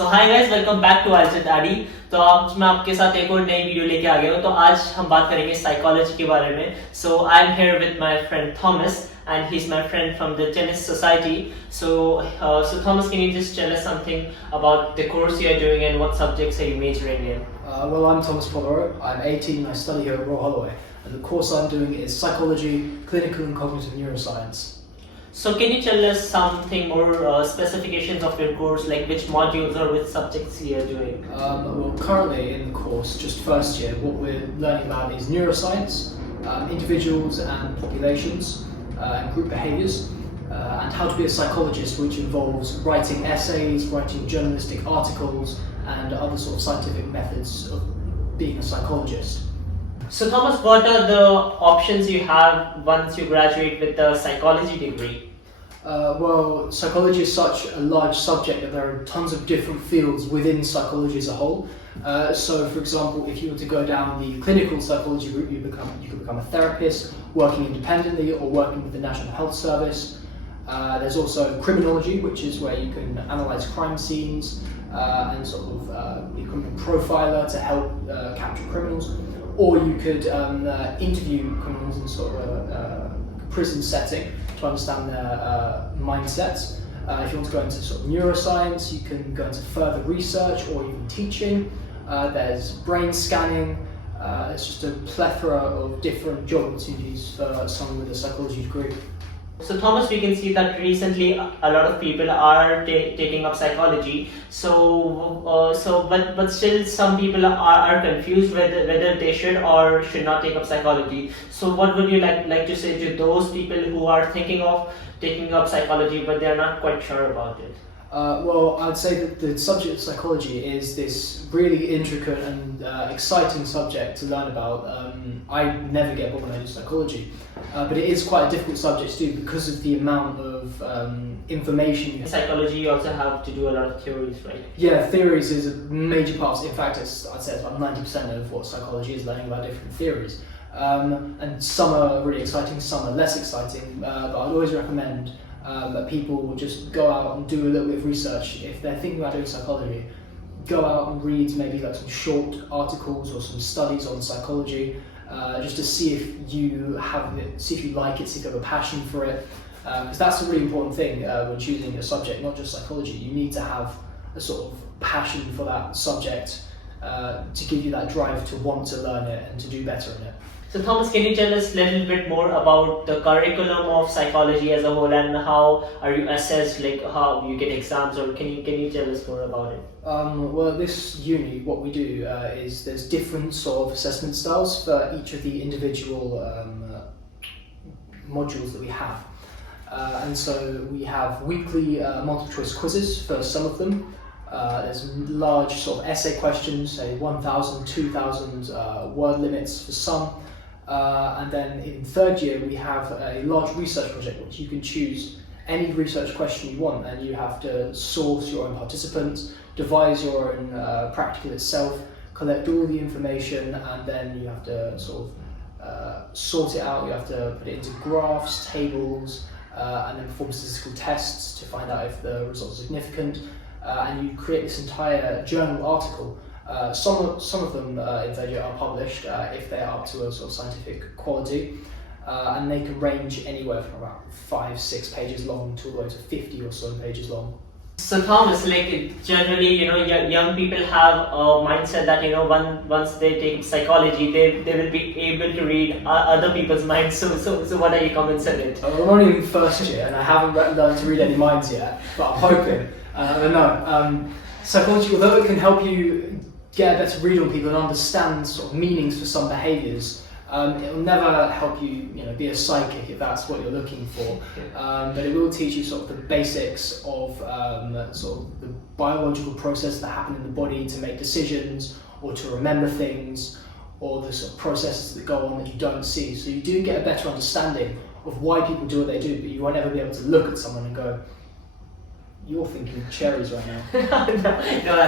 So hi guys, welcome back to Alchand Aadi. तो आज मैं आपके साथ एक और नई वीडियो लेके आ गया हूँ। तो आज हम बात करेंगे साइकोलॉजी के बारे में। So I am here with my friend Thomas and he's my friend from the tennis society. So Thomas, can you just tell us something about the course you are doing and what subjects are you majoring in? Well, I'm Thomas Pollaro. I'm 18 and I study here at Royal Holloway. And the course I'm doing is psychology, clinical and cognitive neuroscience. So can you tell us something more specifications of your course, like which modules or which subjects you are doing? Well, currently in the course, just first year, what we're learning about is neuroscience, individuals and populations, and group behaviours, and how to be a psychologist, which involves writing essays, writing journalistic articles, and other sort of scientific methods of being a psychologist. So Thomas, what are the options you have once you graduate with the psychology degree? Well, psychology is such a large subject that there are tons of different fields within psychology as a whole. So, for example, if you were to go down the clinical psychology route, you could become a therapist, working independently or working with the National Health Service. There's also criminology, which is where you can analyse crime scenes and sort of become a profiler to help capture criminals. Or you could interview criminals in sort of a prison setting to understand their mindsets. If you want to go into sort of neuroscience, you can go into further research or even teaching. There's brain scanning. It's just a plethora of different job opportunities for someone with a psychology degree. So Thomas, we can see that recently a lot of people are taking up psychology. But still some people are confused whether they should or should not take up psychology. So what would you like to say to those people who are thinking of taking up psychology but they are not quite sure about it? Well, I'd say that the subject of psychology is this really intricate and exciting subject to learn about. I never get bored when I do psychology, but it is quite a difficult subject to do because of the amount of information. In psychology, you also have to do a lot of theories, right? Yeah, theories is a major part. In fact, I'd say it's about 90% of what psychology is, learning about different theories. And some are really exciting, some are less exciting, but I'd always recommend that people just go out and do a little bit of research. If they're thinking about doing psychology, go out and read maybe like some short articles or some studies on psychology, just to see if you see if you like it, see if you have a passion for it, because that's a really important thing when choosing a subject, not just psychology. You need to have a sort of passion for that subject to give you that drive to want to learn it and to do better in it. So Thomas, can you tell us a little bit more about the curriculum of psychology as a whole, and how are you assessed, like how you get exams, or can you tell us more about it? Well, at this uni, what we do is there's different sort of assessment styles for each of the individual modules that we have. And so we have weekly multiple choice quizzes for some of them. There's large sort of essay questions, say 1,000, 2,000 word limits for some. And then in third year we have a large research project which you can choose any research question you want, and you have to source your own participants, devise your own practical itself, collect all the information, and then you have to sort of sort it out. You have to put it into graphs, tables, and then perform statistical tests to find out if the results are significant. And you create this entire journal article. Some of them in third year are published if they are up to a sort of scientific quality, and they can range anywhere from about 5-6 pages long to all the way to 50 or so pages long. So Thomas, like generally, young people have a mindset that once they take psychology, they will be able to read other people's minds. So what are your comments on it? I'm only in first year and I haven't learned to read any minds yet, but I'm hoping. But no, psychology, although it can help you get a better read on people and understand sort of meanings for some behaviours, it will never help you, be a psychic if that's what you're looking for. But it will teach you sort of the basics of sort of the biological processes that happen in the body to make decisions or to remember things, or the sort of processes that go on that you don't see. So you do get a better understanding of why people do what they do, but you won't ever be able to look at someone and go, "You're thinking cherries right now." No,